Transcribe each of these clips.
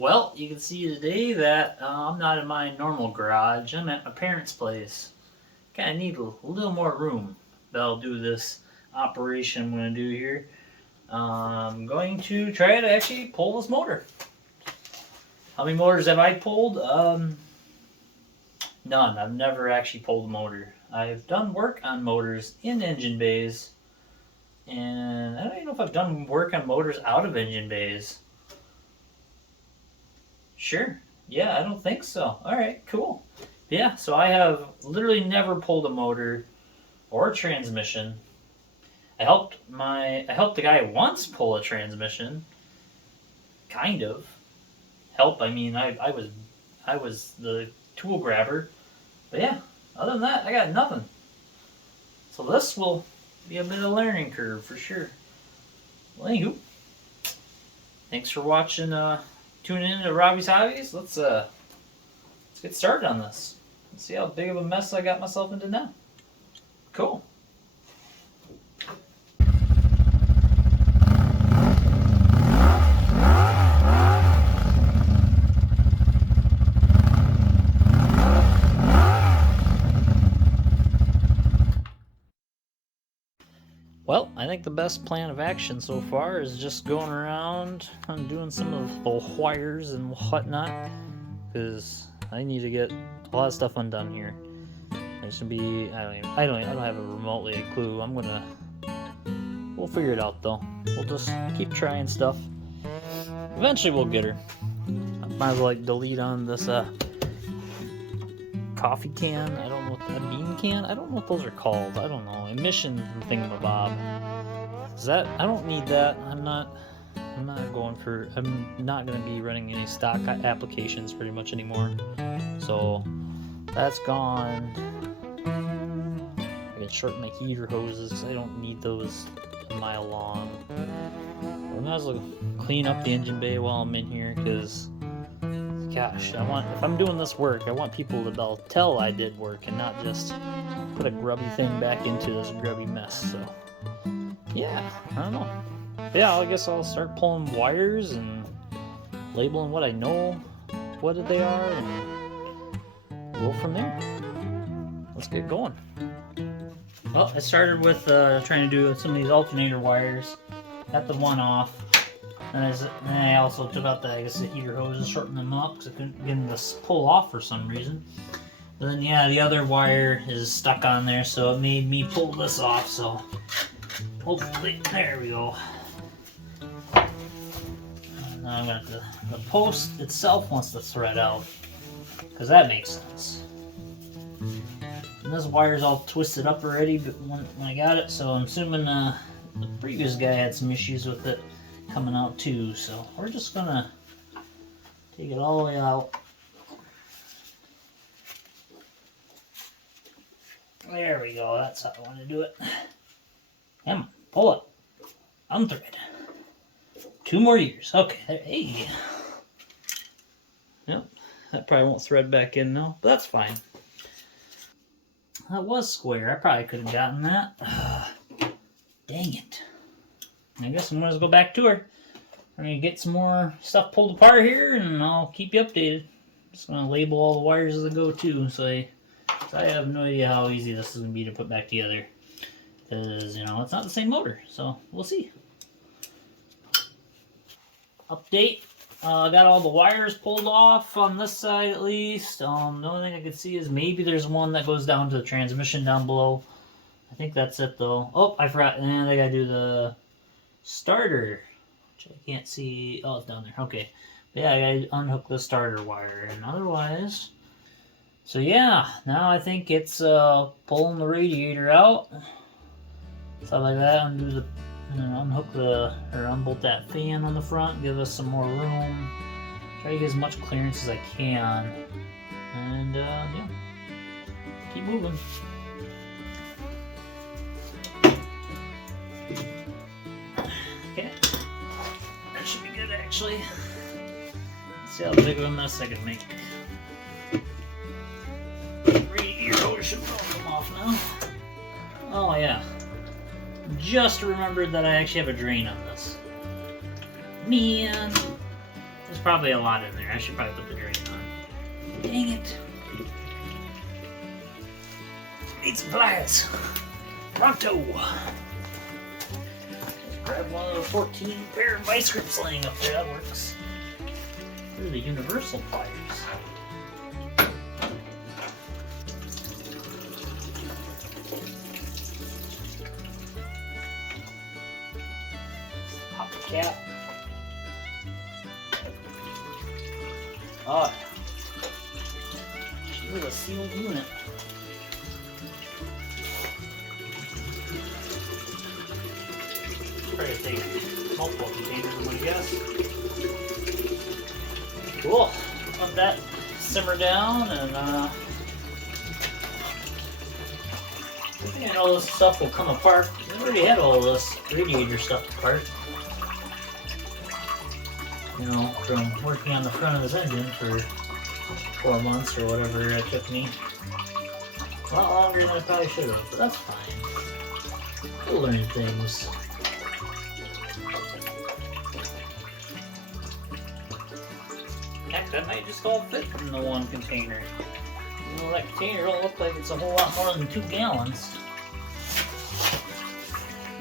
Well, you can see today that I'm not in my normal garage. I'm at my parents' place. Kind of need a little more room. That'll do this operation I'm going to do here. I'm going to try to actually pull this motor. How many motors have I pulled? None. I've never actually pulled a motor. I've done work on motors in engine bays, and I don't even know if I've done work on motors out of engine bays. Sure. Yeah, I don't think so. Alright, cool. Yeah, so I have literally never pulled a motor or a transmission. I helped the guy once pull a transmission. Kind of. Help, I mean I was the tool grabber. But yeah, other than that, I got nothing. So this will be a bit of a learning curve for sure. Well, anywho, thanks for watching tuning in to Robbie's Hobbies. Let's get started on this. Let's see how big of a mess I got myself into now. Cool. Well, I think the best plan of action so far is just going around and doing some of the wires and whatnot, because I need to get a lot of stuff undone here. There's gonna be I don't have a remotely a clue. We'll figure it out though. We'll just keep trying stuff. Eventually we'll get her. I might as well delete on this coffee can. I don't know what a bean can. I don't know what those are called. I don't know. Emission thingamabob. Is that? I don't need that. I'm not going for. I'm not going to be running any stock applications pretty much anymore. So that's gone. I can shorten my heater hoses. I don't need those a mile long. I might as well clean up the engine bay while I'm in here, because gosh, if I'm doing this work, I want people to be able to tell I did work and not just put a grubby thing back into this grubby mess. So yeah, I don't know. Yeah, I guess I'll start pulling wires and labeling what I know, what they are, and go from there. Let's get going. Well, I started with trying to do some of these alternator wires. Got the one off. And I also took out the heater hoses, shortened them up because I couldn't get them to pull off for some reason. But then yeah, the other wire is stuck on there, so it made me pull this off. So hopefully, there we go. And now I'm gonna the post itself wants to thread out, because that makes sense. And this wire's all twisted up already, but when I got it, so I'm assuming the previous guy had some issues with it coming out too, so we're just gonna take it all the way out. There we go, that's how I want to do it. Come on, pull it. Unthread. 2 more years. Okay, hey. Yep, that probably won't thread back in now, but that's fine. That was square. I probably could have gotten that. Dang it. I guess I'm going to go back to her. We're going to get some more stuff pulled apart here, and I'll keep you updated. Just going to label all the wires as I go too, so I have no idea how easy this is going to be to put back together. Because, you know, it's not the same motor, so we'll see. Update. I got all the wires pulled off on this side at least. The only thing I can see is maybe there's one that goes down to the transmission down below. I think that's it though. Oh, I forgot. And I gotta do the starter, which I can't see. Oh, it's down there. Okay. But yeah, I gotta unhook the starter wire, and otherwise. So yeah, now I think it's pulling the radiator out. Stuff like that. Unhook unbolt that fan on the front. Give us some more room. Try to get as much clearance as I can, and yeah, keep moving. Okay, that should be good actually. Let's see how big of a mess I can make. Radiator hose should come off now. Oh yeah, just remembered that I actually have a drain on this. Man, There's probably a lot in there. I should probably put the drain on. Dang it. Need some pliers. Pronto. Grab one of the 14 pair of vice grips laying up there. That works. They're the universal pliers. Pop the cap. Oh, she's a sealed unit. Probably take multiple containers, I guess. Cool. Let that simmer down, and I think all this stuff will come apart. I already had all this radiator stuff apart. You know, from working on the front of this engine for 4 months or whatever it took me. A lot longer than I probably should have, but that's fine. We'll learn things. Heck, that might just all fit in the one container. You know, that container don't look like it's a whole lot more than 2 gallons.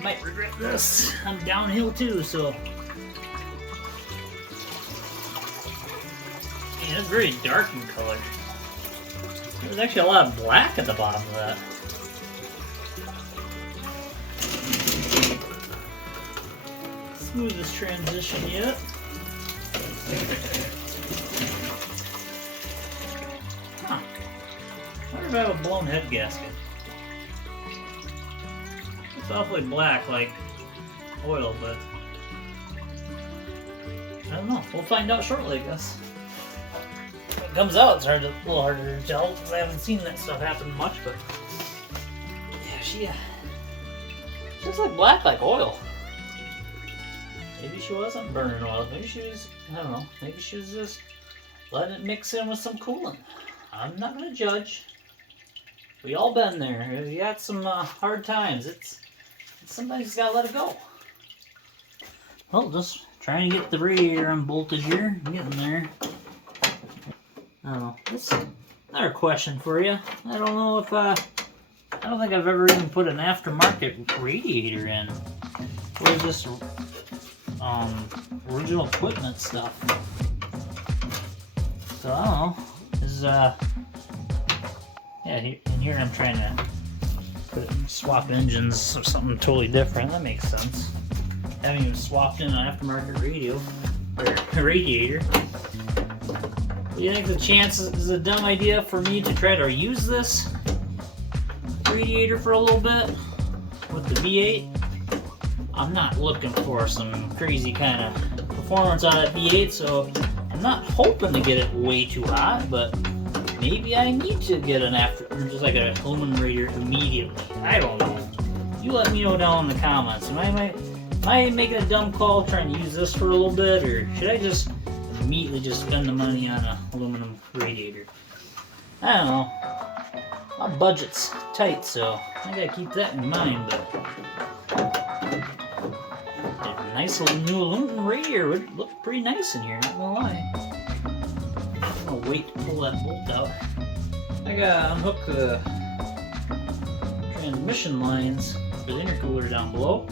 Might regret this. I'm downhill too, so. Man, it's very dark in color. There's actually a lot of black at the bottom of that. Smoothest transition yet. Huh. I wonder if I have a blown head gasket. It's awfully black, like oil, but I don't know. We'll find out shortly, I guess. When it comes out, it's a little harder to tell because I haven't seen that stuff happen much, but yeah, she looks like black like oil. Maybe she wasn't burning oil. Maybe she was, I don't know, maybe she was just letting it mix in with some coolant. I'm not going to judge. We all been there. We got some hard times. Sometimes you just got to let it go. Well, just trying to get the radiator unbolted here. Getting there. I don't know. This is another question for you. I don't know if, I don't think I've ever even put an aftermarket radiator in. Or just original equipment stuff. So I don't know. This is yeah, here I'm trying to swap engines or something totally different. That makes sense. Haven't even swapped in an aftermarket radio or radiator. Do you think the chance is a dumb idea for me to try to use this radiator for a little bit with the V8? I'm not looking for some crazy kind of performance out of that V8, so I'm not hoping to get it way too hot, but maybe I need to get just like an aluminum radiator immediately. I don't know. You let me know down in the comments. Am I making a dumb call trying to use this for a little bit, or should I just immediately just spend the money on an aluminum radiator? I don't know. My budget's tight, so I gotta keep that in mind, but a nice little new aluminum radiator would look pretty nice in here, not gonna lie. I'm gonna wait to pull that bolt out. I gotta unhook the transmission lines for the intercooler down below.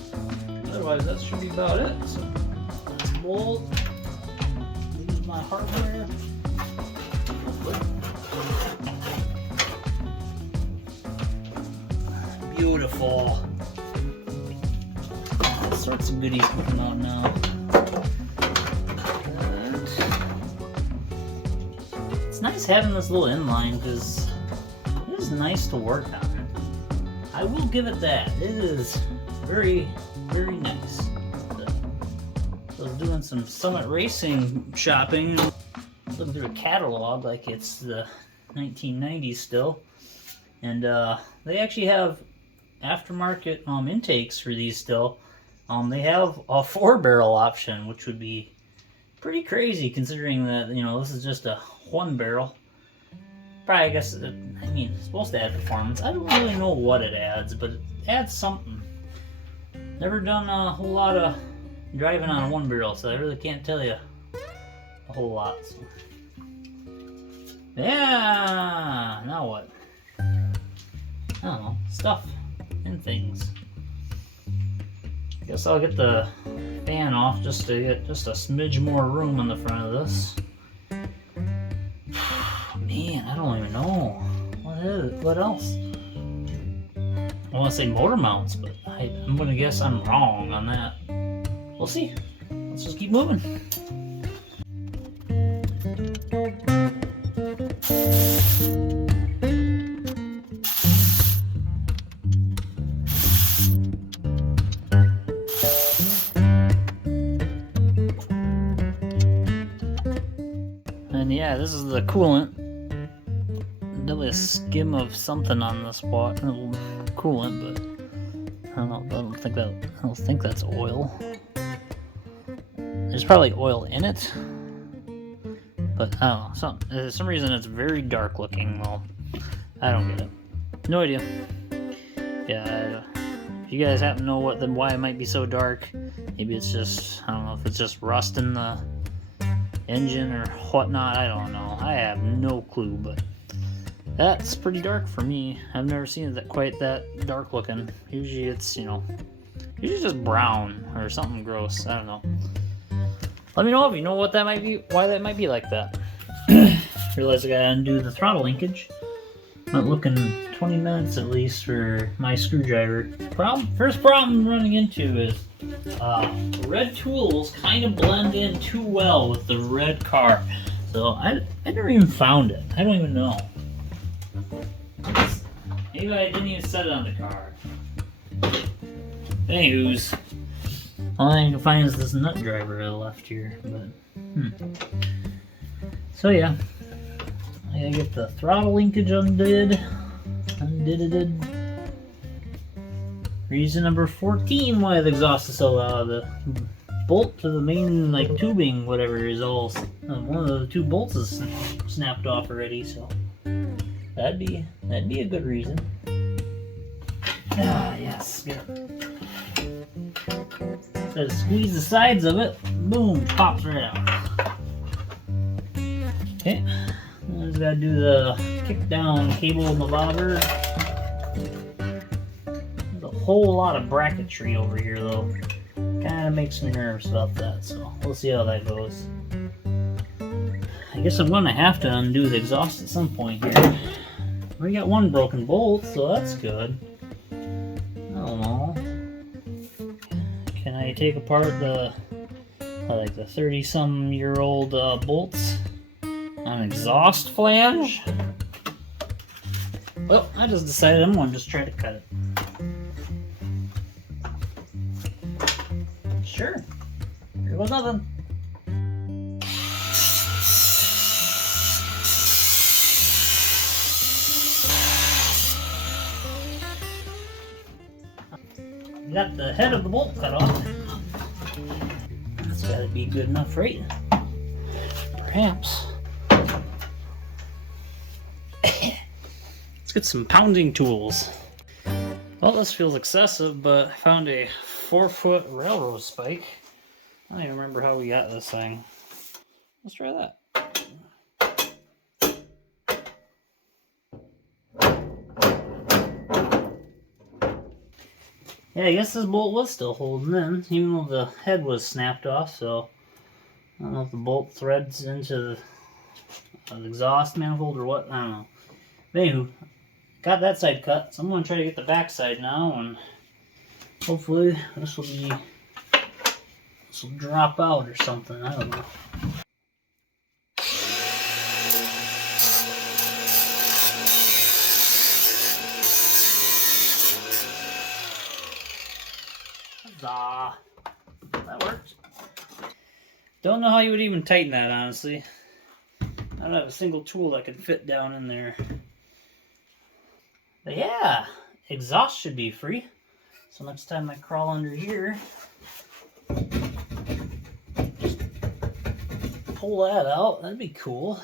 Otherwise, that should be about it. So, that's the bolt. Use my hardware. Beautiful. All sorts of goodies coming out now. It's nice having this little inline because it is nice to work on. I will give it that. It is very, very nice. I was doing some Summit Racing shopping, looking through a catalog like it's the 1990s still, and they actually have aftermarket intakes for these still. They have a 4-barrel option, which would be pretty crazy considering that, you know, this is just a 1-barrel. Probably, I guess, I mean, it's supposed to add performance. I don't really know what it adds, but it adds something. Never done a whole lot of driving on a 1-barrel, so I really can't tell you a whole lot. So. Yeah, now what? I don't know, stuff and things. Guess I'll get the fan off just to get just a smidge more room on the front of this. Man, I don't even know. What else? I want to say motor mounts, but I'm gonna guess I'm wrong on that. We'll see. Let's just keep moving. And yeah, this is the coolant. Definitely a skim of something on the spot. Coolant, but I don't know. I don't think that's oil. There's probably oil in it, but I don't know. For some reason it's very dark looking. Well, I don't get it. No idea. Yeah, if you guys happen to know why it might be so dark, maybe it's just, I don't know if it's just rust in the engine or whatnot. I don't know. I have no clue, but that's pretty dark for me. I've never seen it quite that dark looking. Usually it's, usually just brown or something gross. I don't know. Let me know if you know what that might be, why that might be like that. Realize I gotta undo the throttle linkage. Not looking 20 minutes at least for my screwdriver. First problem I'm running into is red tools kind of blend in too well with the red car. So I never even found it. I don't even know. Maybe I didn't even set it on the car. Anywho's, all I can find is this nut driver I left here. But so yeah, I gotta get the throttle linkage undid. Reason number 14 why the exhaust is so loud. The bolt to the main tubing, whatever, is all one of the two bolts is snapped off already. So that'd be a good reason. Ah, yes, get it. So squeeze the sides of it, boom, pops right out. Okay, I just gotta do the kick down cable in the bobber. There's a whole lot of bracketry over here though. Kinda makes me nervous about that, so we'll see how that goes. I guess I'm gonna have to undo the exhaust at some point here. We got one broken bolt, so that's good. I don't know. Can I take apart the 30-some-year-old bolts on an exhaust flange? Well, I just decided I'm going to just try to cut it. Sure. Here goes nothing. Got the head of the bolt cut off. That's gotta be good enough, right? Perhaps. Let's get some pounding tools. Well, this feels excessive, but I found a 4-foot railroad spike. I don't even remember how we got this thing. Let's try that. Yeah, I guess this bolt was still holding in, even though the head was snapped off, so I don't know if the bolt threads into the exhaust manifold or what, I don't know. But anywho, got that side cut, so I'm going to try to get the back side now, and hopefully this will drop out or something, I don't know. Huzzah. That worked. Don't know how you would even tighten that, honestly. I don't have a single tool that can fit down in there. But yeah, exhaust should be free. So next time I crawl under here, just pull that out. That'd be cool.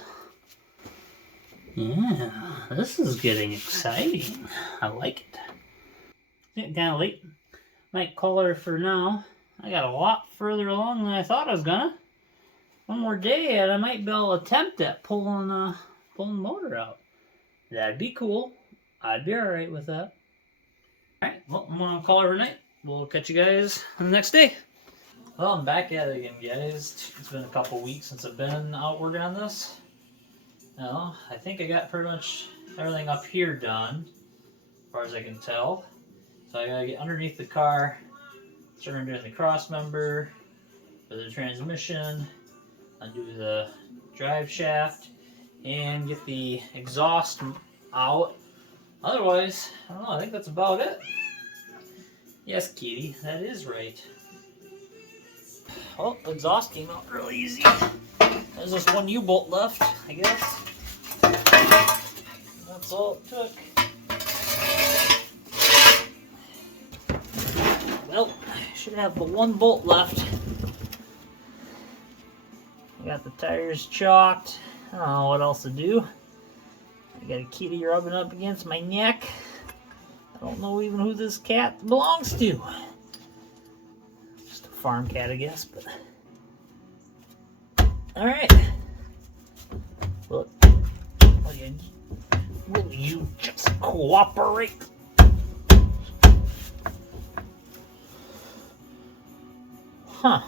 Yeah, this is getting exciting. I like it. Getting kind of late. Might call her for now. I got a lot further along than I thought I was gonna. one more day and I might be able to attempt at pulling the motor out. That'd be cool. I'd be alright with that. Alright, well, I'm gonna call it a night. We'll catch you guys on the next day. Well, I'm back at it again, guys. It's been a couple weeks since I've been out working on this. Now, I think I got pretty much everything up here done, as far as I can tell. So I gotta get underneath the car, start doing the cross member for the transmission, undo the drive shaft, and get the exhaust out. Otherwise, I don't know, I think that's about it. Yes, Kitty, that is right. Well, the exhaust came out real easy. There's just one U-bolt left, I guess. That's all it took. Well, I should have the one bolt left. I got the tires chalked. I don't know what else to do. I got a kitty rubbing up against my neck. I don't know even who this cat belongs to. Just a farm cat, I guess, but... Alright. Look. Will you just cooperate? Huh.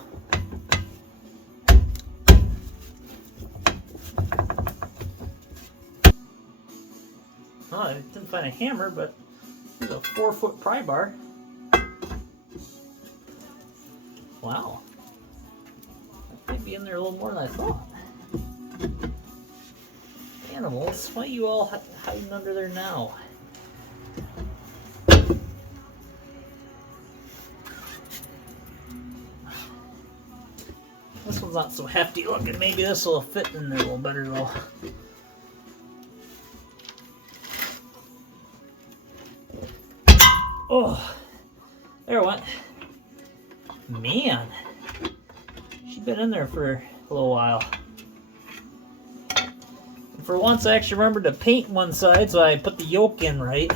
Oh, I didn't find a hammer, but there's a 4-foot pry bar. Wow. That might be in there a little more than I thought. Animals, why are you all hiding under there now? This one's not so hefty looking. Maybe this will fit in there a little better though. Oh, there it went. Man, she's been in there for a little while. And for once, I actually remembered to paint one side, so I put the yoke in right.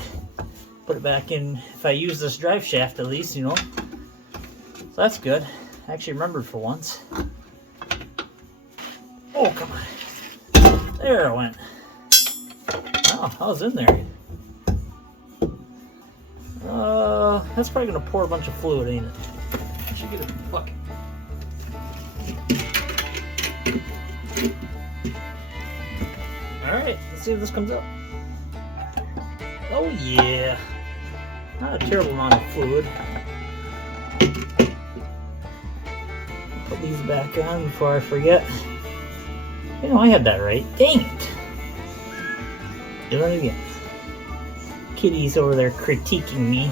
Put it back in if I use this drive shaft at least, you know. So that's good. I actually remembered for once. Oh, come on. There it went. Oh, I was in there. That's probably gonna pour a bunch of fluid, ain't it? I should get a bucket. Alright, let's see if this comes up. Oh yeah. Not a terrible amount of fluid. Put these back on before I forget. You know, I had that right. Dang it. Doing it again. Kitty's over there critiquing me.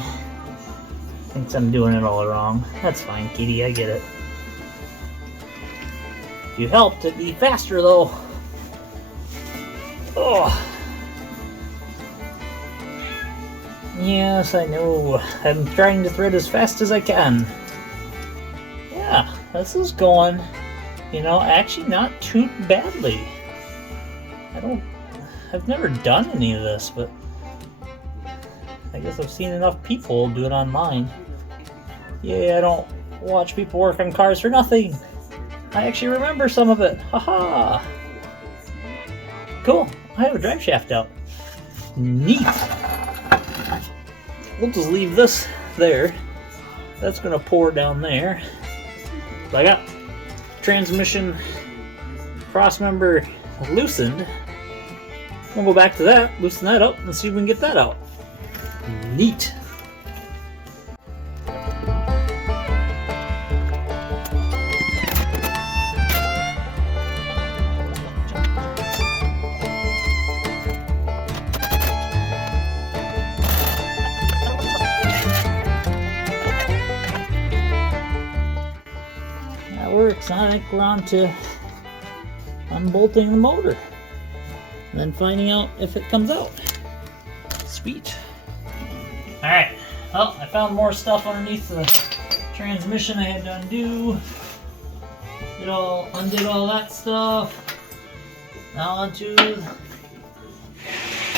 Thinks I'm doing it all wrong. That's fine, Kitty, I get it. If you helped, it'd be faster though. Oh. Yes, I know. I'm trying to thread as fast as I can. Yeah, this is going, you know, actually not too badly. I've never done any of this, but I guess I've seen enough people do it online. Yeah, I don't watch people work on cars for nothing. I actually remember some of it. Haha. Cool. I have a drive shaft out. Neat. We'll just leave this there. That's gonna pour down there. So I got transmission cross member loosened. We'll go back to that, loosen that up, and see if we can get that out. Neat. That works. I think we're on to unbolting the motor and then finding out if it comes out. Sweet. Alright, well, I found more stuff underneath the transmission I had to undo. Undid all that stuff. Now onto the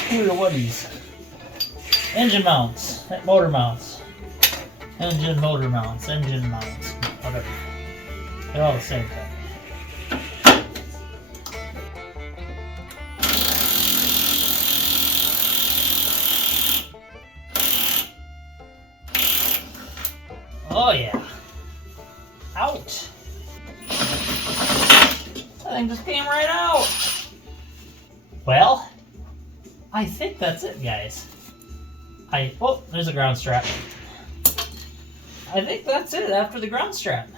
whatties. Engine mounts, motor mounts. Engine motor mounts, engine mounts, whatever. They're all the same thing. it out! Well, I think that's it, guys. Oh, there's a ground strap. I think that's it after the ground strap.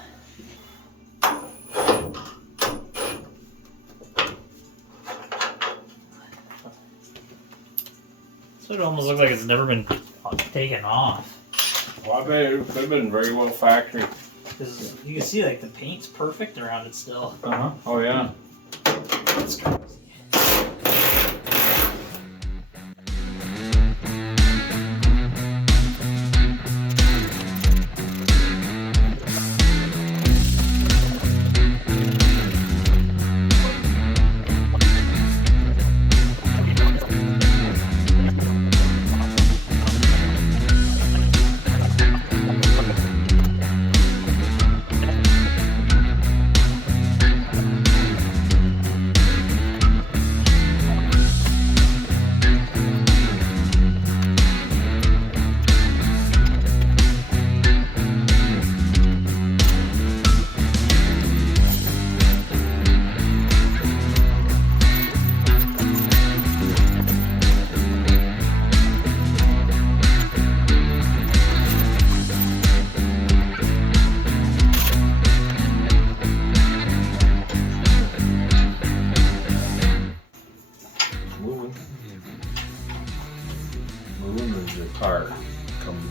So it almost looks like it's never been taken off. Well, I bet it's been very well factory. Because you can see like the paint's perfect around it still. Uh-huh. Oh, yeah. That's crazy. Car comes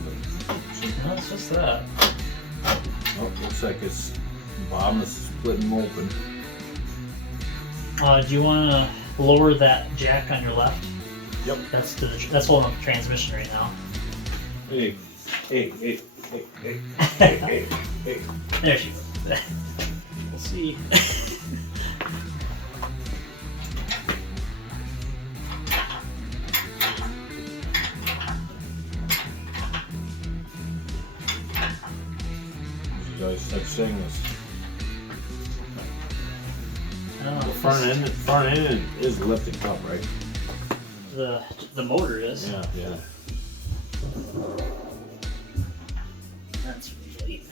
No, it's just that. Oh, looks like it's bottom is splitting them open. Do you want to lower that jack on your left? Yep. That's holding up the transmission right now. Hey. There she goes. We'll see. Next thing is I don't know. the front end is lifting up, right? The motor is. Yeah. That's really.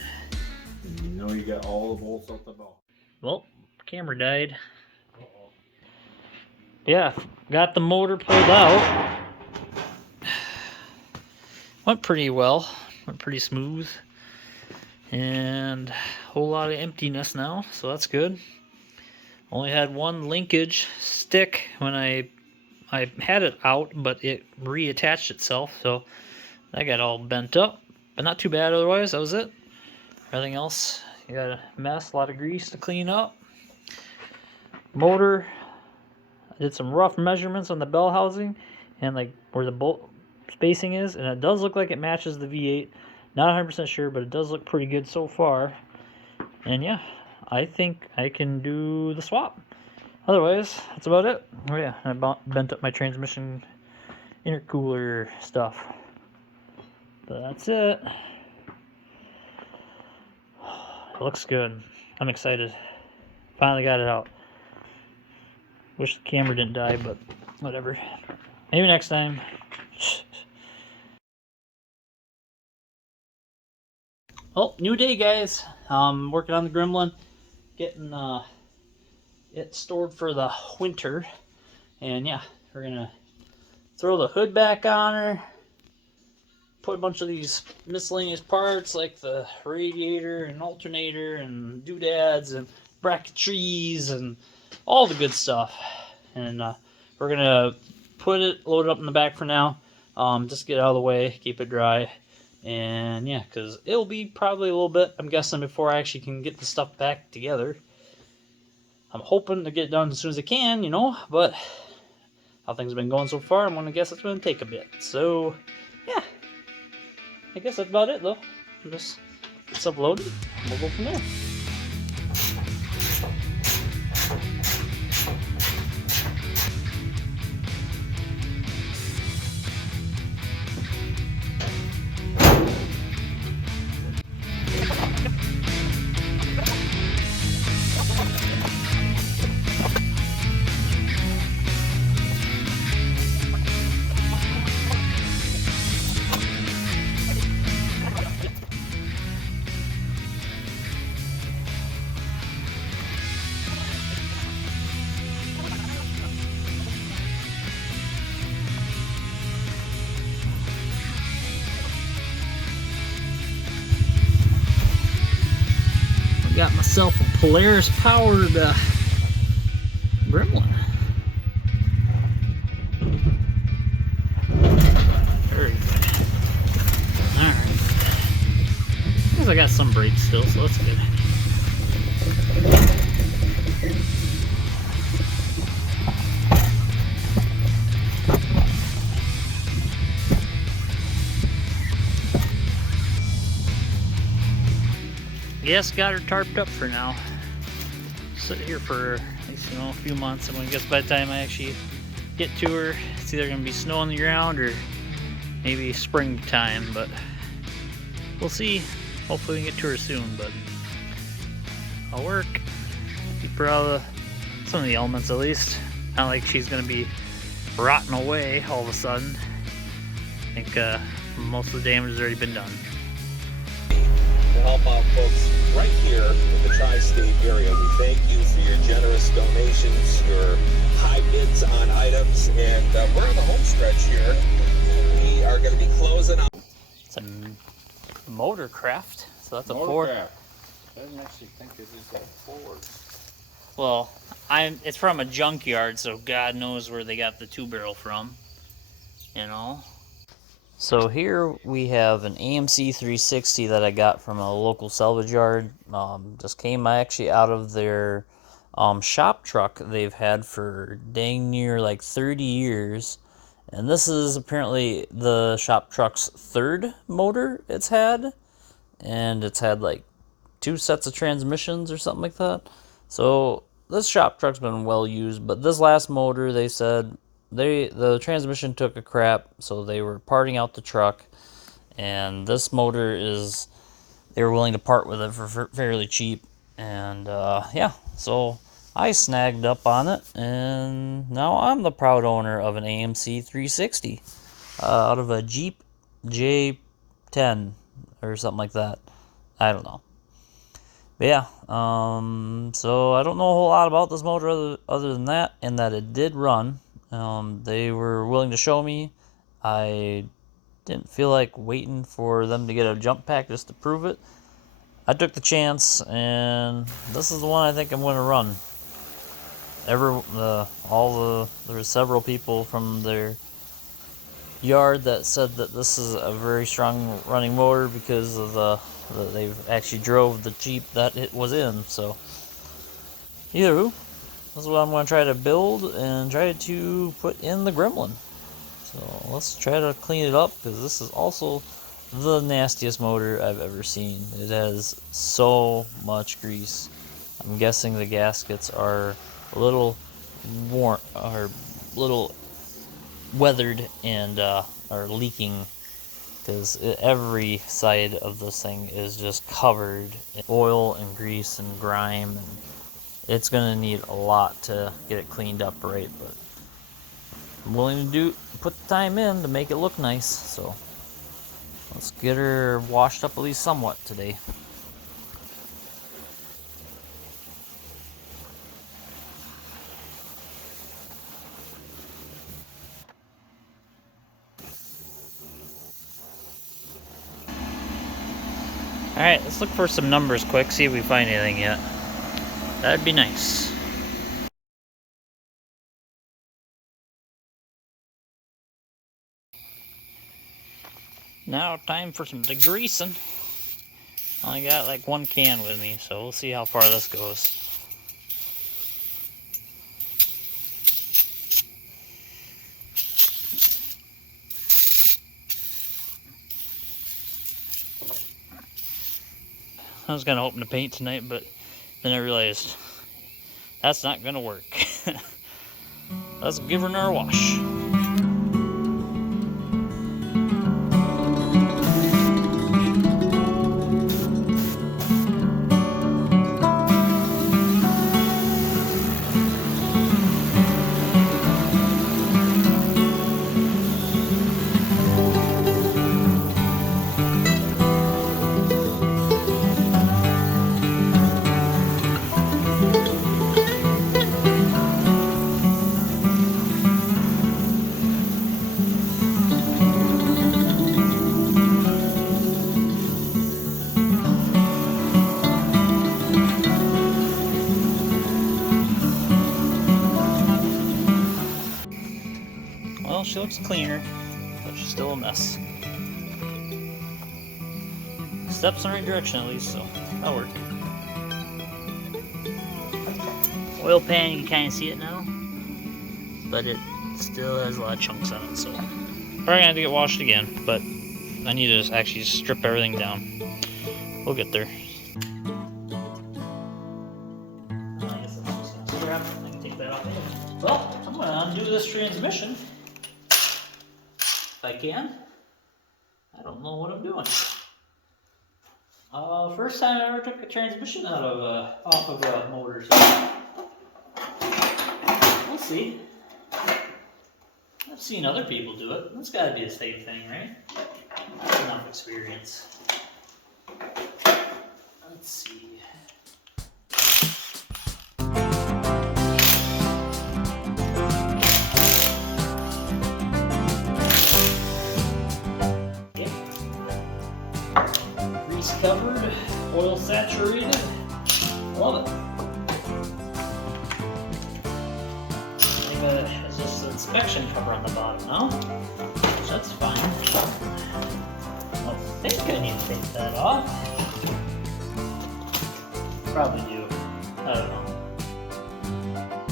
And you know you got all the bolts out the ball. Well, camera died. Yeah, got the motor pulled out. Went pretty well. Went pretty smooth. And a whole lot of emptiness now, so that's good. Only had one linkage stick when I had it out, but it reattached itself, so that got all bent up. But not too bad otherwise, that was it. Everything else, you got a mess, a lot of grease to clean up. Motor, I did some rough measurements on the bell housing and like where the bolt spacing is, and it does look like it matches the V8. Not 100% sure, but it does look pretty good so far. And yeah, I think I can do the swap. Otherwise, that's about it. Oh yeah, I bent up my transmission intercooler stuff. But that's it. It looks good. I'm excited. Finally got it out. Wish the camera didn't die, but whatever. Maybe next time. Oh, new day, guys. Working on the Gremlin, getting it stored for the winter, and yeah, we're gonna throw the hood back on her, put a bunch of these miscellaneous parts like the radiator and alternator and doodads and bracketries and all the good stuff, and we're gonna load it up in the back for now. Just get it out of the way, keep it dry. And yeah, because it'll be probably a little bit, I'm guessing, before I actually can get the stuff back together. I'm hoping to get it done as soon as I can, you know, but how things have been going so far, I'm going to guess it's going to take a bit. So, yeah, I guess that's about it, though. Just get stuff loaded, and we'll go from there. myself a Polaris powered Gremlin. Very good. Alright. I guess I got some brakes still, so that's good. Yes, got her tarped up for now. Sit here for at least, a few months, and I guess by the time I actually get to her, it's either gonna be snow on the ground or maybe springtime, but we'll see. Hopefully we can get to her soon, but I'll work. Keep her out of some of the elements at least. Not like she's gonna be rotting away all of a sudden. I think most of the damage has already been done. To help out folks right here in the tri-state area. We thank you for your generous donations, your high bids on items, and we're on the home stretch here. We are going to be closing out. It's a Motorcraft, so that's a Ford. I didn't actually think it was a Ford. Well, it's from a junkyard, so God knows where they got the 2-barrel from, So here we have an AMC 360 that I got from a local salvage yard. Just came actually out of their shop truck they've had for dang near like 30 years. And this is apparently the shop truck's 3rd motor it's had. And it's had like 2 sets of transmissions or something like that. So this shop truck's been well used, but this last motor, they said, the transmission took a crap, so they were parting out the truck, and this motor they were willing to part with it for fairly cheap, and yeah, so I snagged up on it, and now I'm the proud owner of an AMC 360 out of a Jeep J10 or something like that. I don't know. But yeah, so I don't know a whole lot about this motor other than that, and that it did run. They were willing to show me. I didn't feel like waiting for them to get a jump pack just to prove it. I took the chance, and this is the one I think I'm going to run. There were several people from their yard that said that this is a very strong running motor because of they've actually drove the Jeep that it was in. So either who. This is what I'm going to try to build and try to put in the Gremlin. So let's try to clean it up, because this is also the nastiest motor I've ever seen. It has so much grease. I'm guessing the gaskets are a little worn, or little weathered, and are leaking, because every side of this thing is just covered in oil and grease and grime, and it's going to need a lot to get it cleaned up right, but I'm willing to put the time in to make it look nice, so let's get her washed up at least somewhat today. Alright, let's look for some numbers quick, see if we find anything yet. That'd be nice. Now time for some degreasing. I only got like 1 can with me, so we'll see how far this goes. I was gonna open the paint tonight, but then I realized that's not gonna work. Let's give her another wash. Well, she looks cleaner, but she's still a mess. Steps in the right direction at least, so that'll work. Oil pan, you can kind of see it now, but it still has a lot of chunks on it, so probably gonna have to get washed again, but I need to actually strip everything down. We'll get there. I guess I'm just gonna scrap it. I can take that off. Well, I'm gonna undo this transmission. If I can. I don't know what I'm doing. First time I ever took a transmission out of off of a motor, so we'll see. I've seen other people do it. That's gotta be the same thing, right? That's enough experience. Let's see. Grease covered, oil saturated. Love it. It's just an inspection cover on the bottom now. So that's fine. I think I need to take that off. Probably do. I don't know.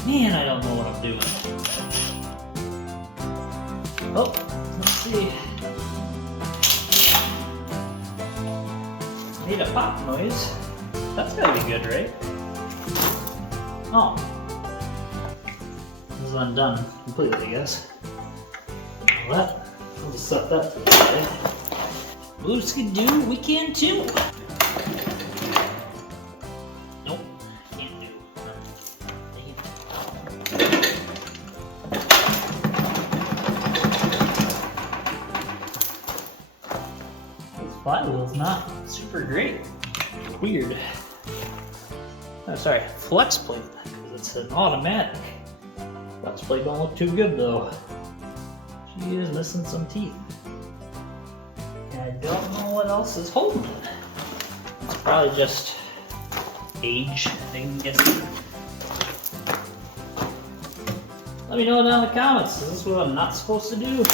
Man, I don't know what I'm doing. Oh, let's see. Made a pop noise. That's gotta be good, right? Oh. This is undone completely, I guess. Well, that, I'll just set that to the side. Blues can do, we can too. Nope, can't do. This flywheel's not super great. Weird. Oh, sorry, flex plate, because it's an automatic. Flex plate don't look too good though. She is missing some teeth. And I don't know what else is holding it. It's probably just age, I'm guessing. Let me know down in the comments, is this what I'm not supposed to do?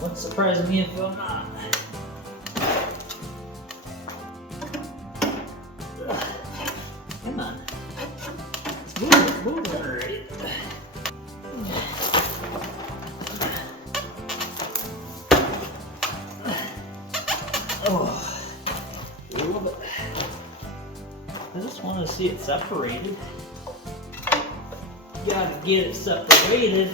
Wouldn't surprise me if I'm not. Come on. Move already. Oh, a little bit. I just want to see it separated. Gotta get it separated.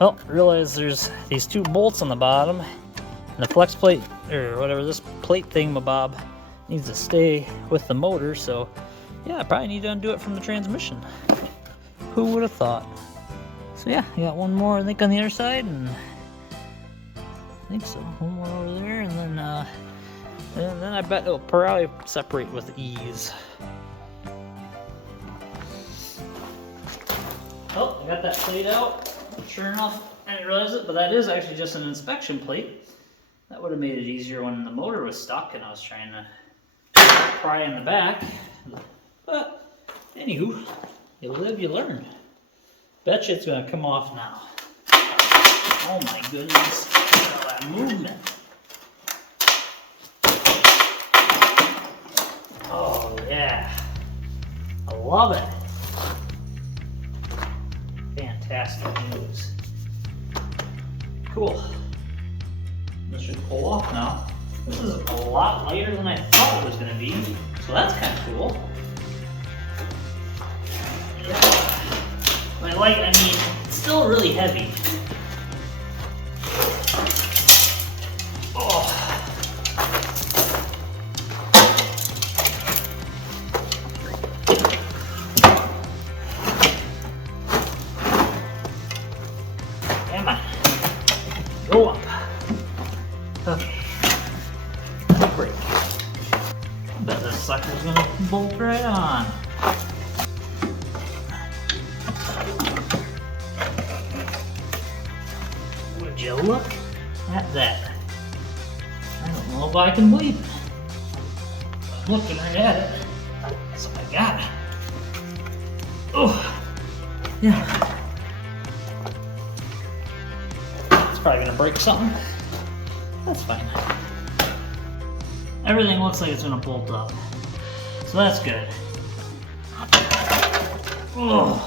Well, realize there's these two bolts on the bottom, and the flex plate, or whatever, this plate thingamabob needs to stay with the motor, so yeah, I probably need to undo it from the transmission. Who would have thought? So yeah, I got one more I think on the other side, and I think so, one more over there, and then I bet it'll probably separate with ease. Oh, I got that plate out. Sure enough, I didn't realize it, but that is actually just an inspection plate. That would have made it easier when the motor was stuck and I was trying to pry in the back. But, anywho, you live, you learn. Betcha it's gonna come off now. Oh my goodness, look at all that movement. Oh yeah, I love it. Fantastic news. Cool. This should pull off now. This is a lot lighter than I thought it was going to be, so that's kind of cool. Yeah. By light, I mean, it's still really heavy. Oh. Come on. Go up. Okay. Break. Bet this sucker's gonna bolt right on. Would you look at that? I don't know if I can believe it. I'm looking right at it. So I got it. Oh, yeah. probably gonna break something. That's fine. Everything looks like it's gonna bolt up. So that's good. Oh.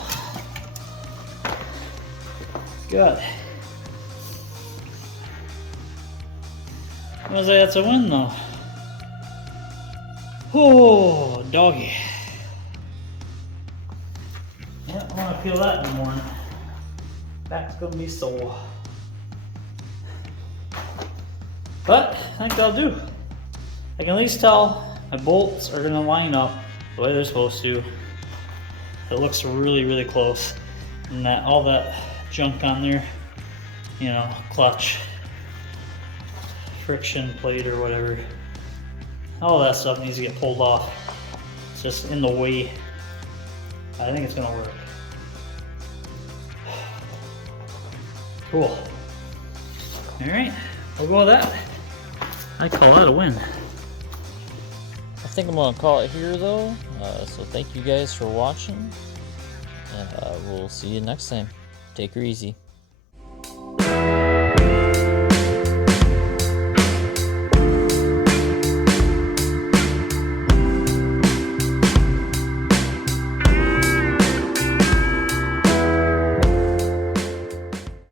Good. I was like, that's a win though. Oh, doggy. Yeah, I want to feel that in the morning. Back's gonna be sore. But I think that'll do. I can at least tell my bolts are gonna line up the way they're supposed to. It looks really, really close. And that all that junk on there, you know, clutch, friction plate or whatever, all that stuff needs to get pulled off. It's just in the way. I think it's gonna work. Cool. All right, we'll go with that. I call that a win. I think I'm gonna call it here though. So thank you guys for watching. We'll see you next time. Take her easy.